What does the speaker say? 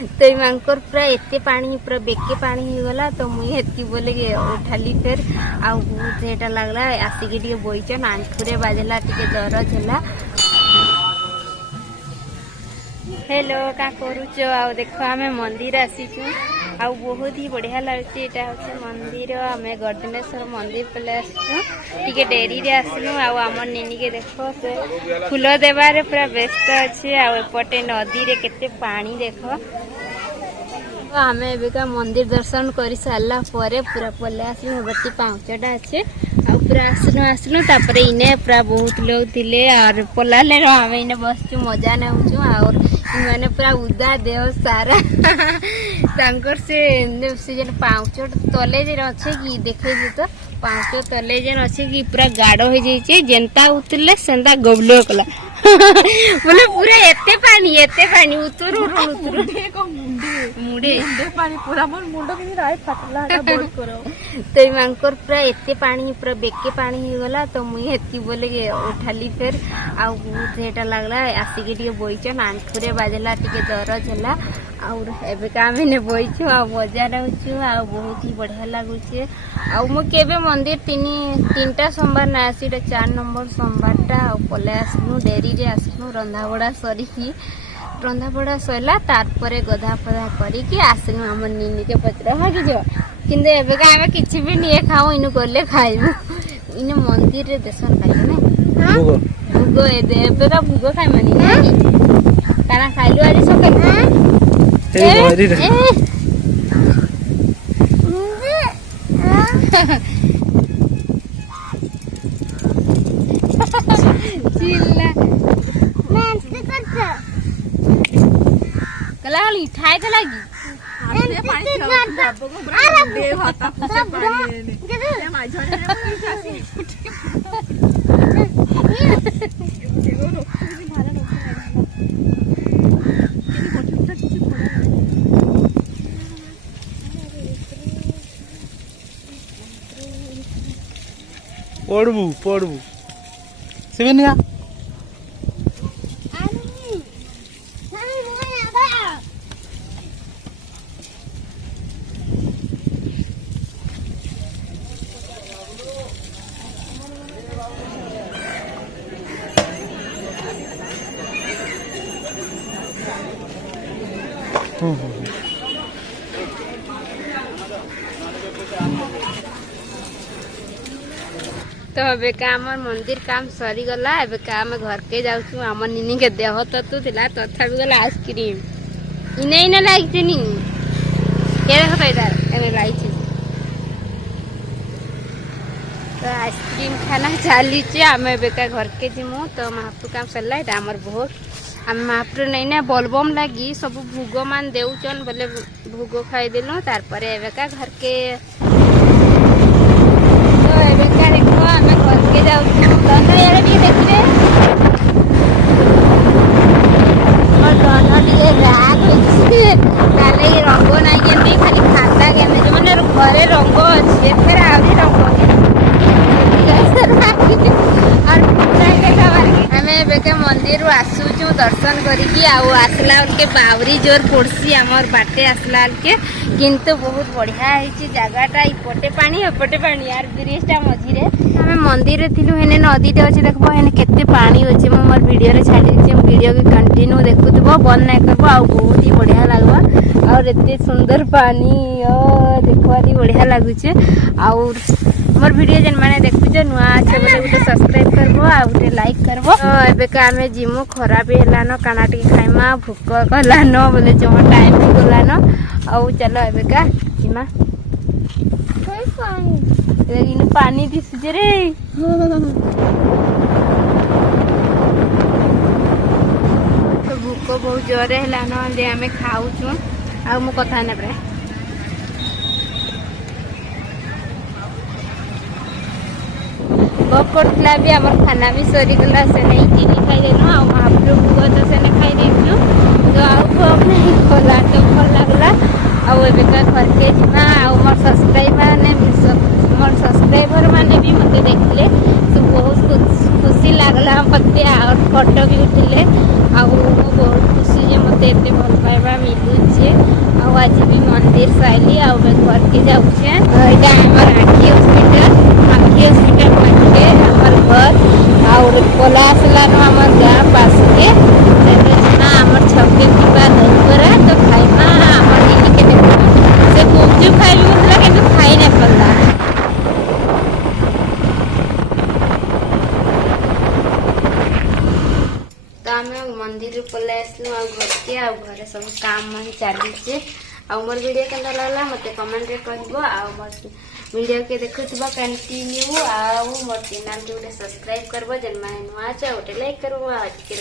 तो मांकर पूरा एते पानी पूरा बेके पानी हो गला तो मुई हेतकी बोले के उठाली फिर आ बहुत हेटा लागला आसिके टिके बोइचन आंठुरे बाजला टिके दरज होला। हेलो का करूच आ देखो आमे मंदिर आसीचु आ बहुत ही बढ़िया लगुच। एटा होचे मंदिर आमे गर्दनेश्वर मंदिर पले आसीचु टिके डेरी रे आसलु आ हमर नेनी के देखो से फूल देबारे पूरा व्यस्त अछि आ एपटे नदी रे केते पानी देखो। तो आमे एबेका मंदिर दर्शन कर सारा पूरा पले आसलु हेबती पांचटा अच्छे आ पूरा आसलु तापरे इने पूरा बहुत लोग थिले और पलाले आमे इने बसचु मजा नेउचु और मैंने पूरा उदा देह सारा तांकर से जन पांचट तले जेन अच्छे कि देखे तो पांच तले जेन अच्छे कि पूरा गाढ़ हो जाइए जेनता उतरले सेंता गबलो कला बोले पूरा एते पानी उतर मुंडे पानी पूरा मोर मुंडो के राय फाटला है बहुत करो। तो मांकर पूरा एते पानी पूरा बेके पानी हो गला तो मुई हेतकी बोले के उठाली फिर आ बहुत हेटा लागला आसिके टिके बोइचन आंठुरे बाजला टिके दरज होला और एबे का मैंने बोइछु आ मजा रहउछु आ बहुत ही बढ़िया लागुचे। आ मु केबे मंदिर तीनटा सोमवार ना आसी 4 नंबर सोमवारटा आ पले आसनु डेरी रे आसनु रंधा बड़ा सरीकी रंधा बड़ा सैला तारपरे गधा फधा करिकी आसनु हमर निनी के पचरा हागी जो किंतु एबे का आमे किछि भी निए खाऊ इनु गले खाइबु इने मंदिर रे दर्शन खाइबु ना भुगो एबे का भुगो खाइ मानी काना खाइलु आज सके कलाली ठाए के लागी पड़बू सिविनिया तो एबे का हमर मंदिर काम सरी गला एबे का हम घर के जाउछु हमर निनी के देह ततु थिला तथापि गला आइसक्रीम इने इने लाइछ नी के देखो इधर एने लाइछ तो आइसक्रीम खाना चाली छे हमें एबे का घर के जिमु तो महाप्रभु काम सरला एटा हमर भोग हम महाप्रभु नहीं ना बोलबम लागी सब भोग मान देउचन बोले भोग खाइ देलु तार परे एबे का घर के तो एबे का देखो हमें घर के जाउछु तो यार भी देखले और दोनों लिए राग होइछे ताले ये रंग नाही के नहीं खाली खाता के नहीं माने घरे रंग अछि फिर आवी रंग और हमें बेके मंदिर आसुचु दर्शन करिकी आसला के बावरी जोर पड़सी आमर बाटे आसला के किंतु बहुत बढ़िया है जगहटा इपटे पानी एपटे पानी यार ब्रिजटा मझिरे हमें मंदिर थिलु हेने नदीटे अच्छे देखबो हेने केते पानी अच्छे मो मोर वीडियो रे छाडी छी वीडियो के कंटिन्यू देखुथबो बंद नहीं करबो आ बहुत ही बढ़िया लागबो और एते सुंदर पानी देखवारी बढ़िया लागुचे और मोर वीडियो जन माने देखुचे नुआ अच्छे बोले उठे सब्सक्राइब करबो आ उठे लाइक करबो। तो एबे का हमें जिमु खरा भी हेलानो काना टी खाइमा भूख कलानो बोले जमा टाइम भी गलानो आ चलो एबे का जिमा पानी पानी दिसुचे रे तो भूख बहुत जोरे हेलानो जे हमें खाउछु आ मु कथा ने परे भोग करथिला भी हमर खाना भी सरी गला से नहीं चीनी खाई देनु आ महाप्रभु को तो से ने खाई देनु तो आ भोग नहीं खोला तो भल लागला आ एबे का घर के जिमा आ मोर सब्सक्राइबर ने मोर सब्सक्राइबर माने भी मते देखले तो बहुत खुशी लागला मते और फोटो भी उठले आ बहुत खुशी जे मत एत भल पाइबा मिलूचे। आज भी मंदिर से आइली आ घर के जाऊे। यहाँ हमार आखी हॉस्पिटल पाखे हमार घर और पला आसलान हमार गाँ पास के आमर छब्बी टीपा दहीबरा तो खाइमा आमर दीदी के देखा से गुपचुप खाइली बोलला किंतु खाई ना पड़ला। तो आम मंदिर पलै आसलु आ घर के आ घरे सब काम मान चलीचे। आ मोर वीडियो केनता लागला मते कमेंट रे कहबो। आ मोर वीडियो के देखुथबा कंटिन्यू आ मोर चैनल के सब्सक्राइब करबो। जन माने नुआ छ ओटे लाइक करबो। आज के